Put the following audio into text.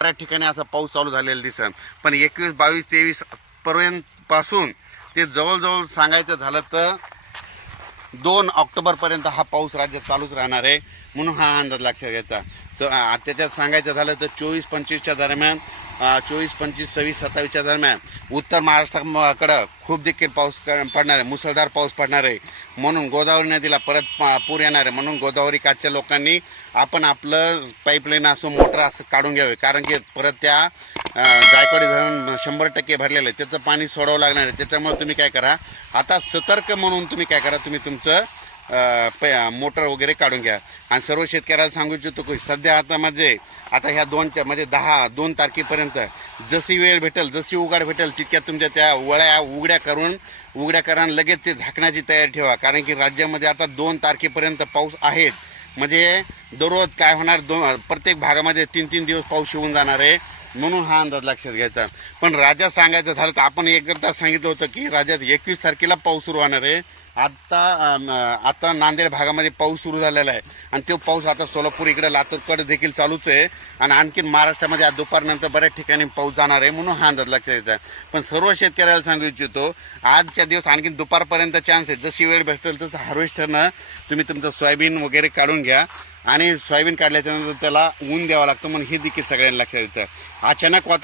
बऱ्याच ठिकाणी असा पाऊस चालू झालेला दिसेल पण एकवीस बावीस तेवीस पर्यंतपासून ते जवळजवळ सांगायचं झालं तर दोन ऑक्टोबरपर्यंत हा पाऊस राज्यात चालूच राहणार आहे. म्हणून हा अंदाज लक्षात घ्यायचा. तर त्याच्यात सांगायचं झालं तर चोवीस पंचवीसच्या दरम्यान चोवीस पंचवीस सव्वीस सत्तावीसच्या दरम्यान उत्तर महाराष्ट्राकडं खूप देखील पाऊस क- पडणार आहे मुसळधार पाऊस पडणार आहे. म्हणून गोदावरी नदीला परत पूर येणार आहे. म्हणून गोदावरी काठच्या लोकांनी आपण आपलं पाईपलाईन असो मोटर असं काढून घ्यावे. कारण की परत त्या जायकवाडी धरण शंभर टक्के भरलेलं आहे. त्याचं पाणी सोडावं लागणार आहे. त्याच्यामुळे तुम्ही काय करा आता सतर्क म्हणून तुम्ही काय करा तुम्ही तुमचं प- मोटर वगैरे काढून घ्या. आणि सर्व शेतकऱ्याला सांगू इच्छितो की सध्या आता म्हणजे आता ह्या दोनच्या म्हणजे दहा दोन तारखेपर्यंत जशी वेळ भेटेल जशी उघाड भेटेल तितक्या तुमच्या त्या वळ्या उघड्या करून उघड्या करा लगेच ते झाकण्याची तयारी ठेवा. कारण की राज्यामध्ये आता दोन तारखेपर्यंत पाऊस आहेत. म्हणजे दररोज काय होणार? दोन प्रत्येक भागामध्ये तीन तीन दिवस पाऊस येऊन जाणार आहे म्हणून हा अंदाज लक्षात घ्यायचा. पण राजा सांगायचं झालं तर आपण एकदा सांगितलं होतं की राज्यात एकवीस तारखेला पाऊस सुरू होणार आहे. आत्ता आता नांदेड भागामध्ये पाऊस सुरू झालेला आहे. आणि तो पाऊस आता सोलापूर इकडे लातूरकडे देखील चालूच आहे. आणि आणखीन महाराष्ट्रामध्ये आज दुपारनंतर बऱ्याच ठिकाणी पाऊस जाणार आहे म्हणून हा अंदाज लक्षात घ्यायचा पण सर्व शेतकऱ्याला सांगू इच्छितो आजच्या दिवस आणखीन दुपारपर्यंत चान्स आहे. जशी वेळ भेटेल तसं हार्वेस्टरनं तुम्ही तुमचं सोयाबीन वगैरे काढून घ्या आणि सोयाबीन काढल्याच्या नंतर त्याला ऊन द्यावं लागतं म्हणून हे देखील सगळ्यांना लक्षात येतं. अचानक वातावरण